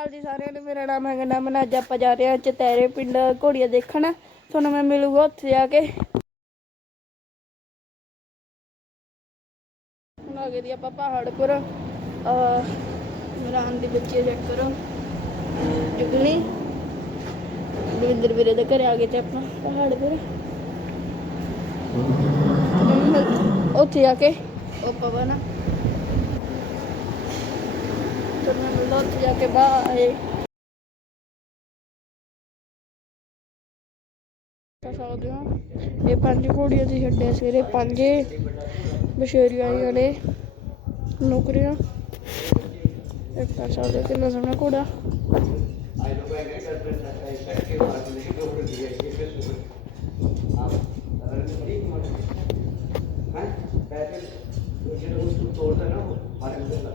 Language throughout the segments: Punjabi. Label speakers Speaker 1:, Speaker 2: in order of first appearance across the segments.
Speaker 1: ਅਕਾਲ ਜੀ ਸਾਰਿਆਂ ਨੂੰ, ਮੇਰਾ ਨਾਮ ਹੈ ਨਮਨ, ਅੱਜ ਆਪਾਂ ਜਾ ਰਹੇ ਹਾਂ ਚਤੈਰੇ ਪਿੰਡ ਘੋੜੀਆਂ ਦੇਖਣ। ਤੁਹਾਨੂੰ ਮੈਂ ਮਿਲੂਗਾ ਉੱਥੇ ਜਾ ਕੇ। ਹੁਣ ਆ ਗਏ ਦੀ ਆਪਾਂ ਪਹਾੜਪੁਰ। ਮੇਰਾ ਆਂਦੀ ਬੱਚੇ ਚੈੱਕ ਕਰੋ। ਜੁਗਨੀ ਦਵਿੰਦਰ ਵੀਰੇ ਦੇ ਘਰੇ ਆ ਗਏ ਤੇ ਆਪਾਂ ਪਹਾੜਪੁਰ। ਉੱਥੇ ਜਾ ਕੇ ਉਹ ਪਵਨ। ਤੇ ਜਾ ਕੇ ਬਾਏ ਕਰ ਸਕਦੇ ਹੋ ਇਹ ਪੰਜ ਘੋੜੀਆਂ ਦੀ ਛੱਡੇ ਸਵੇਰੇ ਪੰਜ। ਬਸ਼ੇਰੀਆਂ ਆਈਆਂ ਨੇ। ਨੌਕਰੀਆਂ। ਇਹ ਕਰ ਸਕਦੇ ਕਿੰਨਾ ਸੋਹਣਾ ਘੋੜਾ।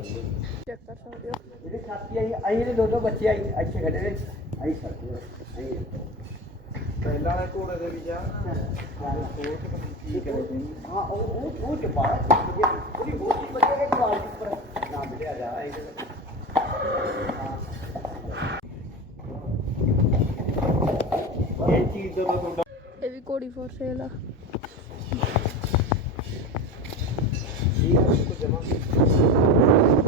Speaker 1: ਚੈੱਕ ਕਰ ਸਕਦੇ ਹੋ
Speaker 2: ਇਹਦੇ ਸਾਥੀ ਆਈ ਆਈ ਇਹਦੇ ਦੋ ਦੋ ਬੱਚੇ ਆਈ ਇੱਥੇ ਖੜੇ ਨੇ। ਆਈ ਸਕਦੇ ਆਈ
Speaker 3: ਪਹਿਲਾਂ ਵਾਲੇ ਘੋੜੇ ਦੇ ਵੀ ਜਾ।
Speaker 2: ਹੈ ਹਾਂ ਉਹ ਉਹ ਉਹ ਬਾਹਰ ਉਹਦੀ ਬਹੁਤ ਹੀ ਬੱਚੇ ਦੇ ਕਵਾਲ ਉੱਪਰ। ਨਾ ਬਿਲਿਆ ਜਾ
Speaker 3: ਇਹ ਚੀਜ਼ ਦਾ ਤੁਹਾਡਾ
Speaker 1: ਇਹ ਵੀ ਘੋੜੀ ਫੋਰ ਸੇਲ ਆ।
Speaker 3: ਠੀਕ ਹੈ ਕੁਝ ਜਮਾ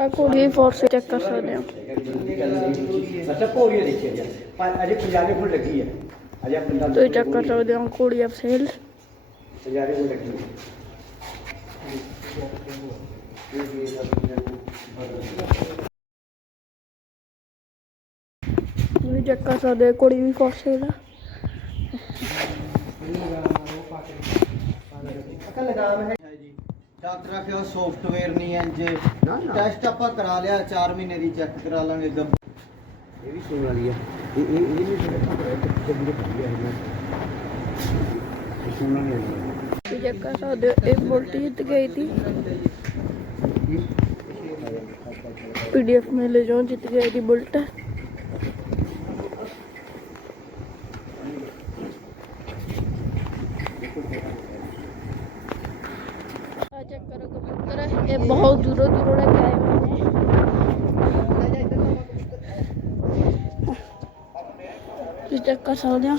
Speaker 1: ਆ ਘੋੜੀ ਫੋਰ ਸੇਲ ਚੈੱਕ ਕਰ ਸਕਦੇ ਹੋ।
Speaker 2: ਅੱਛਾ ਪੌੜੀ ਦੇਖੀ ਜੀ। ਪਰ ਅਜੇ ਪੰਜਾਬੀ ਫੁੱਲ ਲੱਗੀ ਹੈ। ਅਜੇ ਪੰਜਾਬੀ
Speaker 1: ਤੁਸੀਂ ਚੈੱਕ ਕਰ ਸਕਦੇ ਹੋ ਘੋੜੀ ਆਫ ਸੇਲ
Speaker 2: ਪੰਜਾਬੀ ਫੁੱਲ ਲੱਗੀ ਹੈ।
Speaker 1: ਤੁਸੀਂ ਚੈੱਕ ਕਰ ਸਕਦੇ ਹੋ ਘੋੜੀ ਵੀ ਫੋਰ ਸੇਲ ਆ।
Speaker 2: ਅਕਲ ਲਗਾਮ ਹੈ
Speaker 3: ਜੀ ਡਾਕਟਰ ਆਖਿਆ ਸੌਫਟਵੇਅਰ ਨਹੀਂ ਹੈ ਜੇ
Speaker 2: ਨਾ ਨਾ।
Speaker 3: ਟੈਸਟ ਆਪਾਂ ਕਰਾ ਲਿਆ 4 ਮਹੀਨੇ ਦੀ ਚੈੱਕ ਕਰਾ ਲਾਂਗੇ ਗੱਬ
Speaker 2: ਇਹ ਵੀ ਸੁਣ ਵਾਲੀ ਹੈ ਇਹ ਇਹ ਇਹ ਵੀ ਸੁਣ ਰਿਹਾ ਹੈ ਕਿ ਕਿੰਨੇ ਪੜੀ ਹੈ ਮੈਂ ਇਹ ਸੁਣਨਾ ਨਹੀਂ ਆਉਂਦਾ
Speaker 1: ਤੁਸੀਂ ਚੈੱਕ ਕਰ ਸਕਦੇ ਹੋ ਇਹ ਬੁਲਟ ਜਿੱਤ ਗਈ ਸੀ ਪੀਡੀਐਫ ਮੇਲੇ ਜੋ ਜਿੱਤ ਗਈ ਸੀ ਬੁਲਟ। ਚੈੱਕ ਕਰੋ ਕਬੂਤਰ ਇਹ ਬਹੁਤ ਦੂਰੋਂ ਦੂਰੋਂ ਲੈ ਕੇ ਆਏ ਹੋਏ ਨੇ। ਤੁਸੀਂ ਚੈੱਕ ਕਰ ਸਕਦੇ ਹੋ